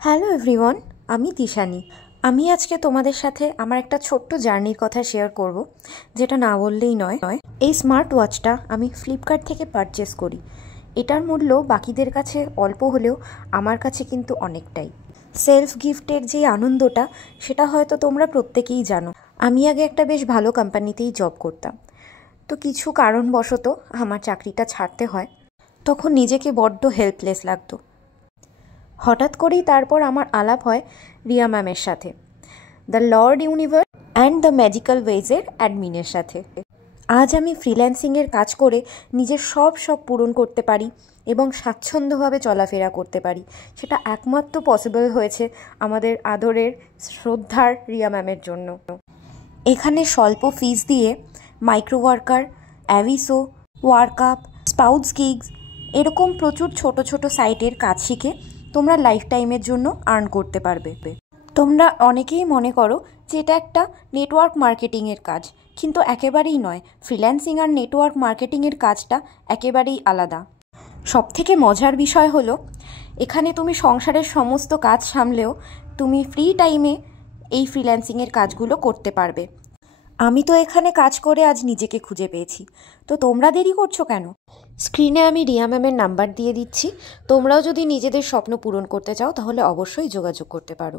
Hello everyone, আমি তিশানি। আমি আজকে তোমাদের সাথে আমার একটা ছোট্ট জার্নির কথা শেয়ার করব, যেটা না বললেই নয়। এই স্মার্ট ওয়াচটা আমি ফ্লিপকার্ট থেকে পারচেস করি। এটার মূল্য বাকিদের কাছে অল্প হলেও আমার কাছে কিন্তু অনেকটাই। সেলফ গিফটের যে আনন্দটা, সেটা হয়তো তোমরা প্রত্যেকেই জানো। আমি আগে একটা বেশ ভালো কোম্পানিতেই জব করতাম, তো কিছু কারণবশত আমার চাকরিটা ছাড়তে হয়। তখন নিজেকে বড্ড হেল্পলেস লাগতো। হঠাৎ করেই তারপর আমার আলাপ হয় রিয়া ম্যামের সাথে, the lord universe and the magical ওয়েজের অ্যাডমিনের সাথে। আজ আমি ফ্রিল্যান্সিংয়ের কাজ করে নিজের সব শখ পূরণ করতে পারি এবং স্বাচ্ছন্দ্যভাবে চলাফেরা করতে পারি। সেটা একমাত্র পসিবল হয়েছে আমাদের আদরের শ্রদ্ধার রিয়া ম্যামের জন্য। এখানে স্বল্প ফিস দিয়ে মাইক্রো ওয়ার্কার, অ্যাভিসো, ওয়ার্কআপ, স্পাউটস গিগস এরকম প্রচুর ছোট ছোট সাইটের কাজ শিখে তোমরা লাইফ টাইমের জন্য আর্ন করতে পারবে। তোমরা অনেকেই মনে করো যে এটা একটা নেটওয়ার্ক মার্কেটিংয়ের কাজ, কিন্তু একেবারেই নয়। ফ্রিল্যান্সিং আর নেটওয়ার্ক মার্কেটিংয়ের কাজটা একেবারেই আলাদা। সবথেকে মজার বিষয় হলো, এখানে তুমি সংসারের সমস্ত কাজ সামলেও তুমি ফ্রি টাইমে এই ফ্রিল্যান্সিংয়ের কাজগুলো করতে পারবে। আমি তো এখানে কাজ করে আজ নিজেকে খুঁজে পেয়েছি, তো তোমরা দেরি করছো কেন? স্ক্রিনে আমি রিয়া ম্যামের নাম্বার দিয়ে দিচ্ছি। তোমরাও যদি নিজেদের স্বপ্ন পূরণ করতে চাও তাহলে অবশ্যই যোগাযোগ করতে পারো।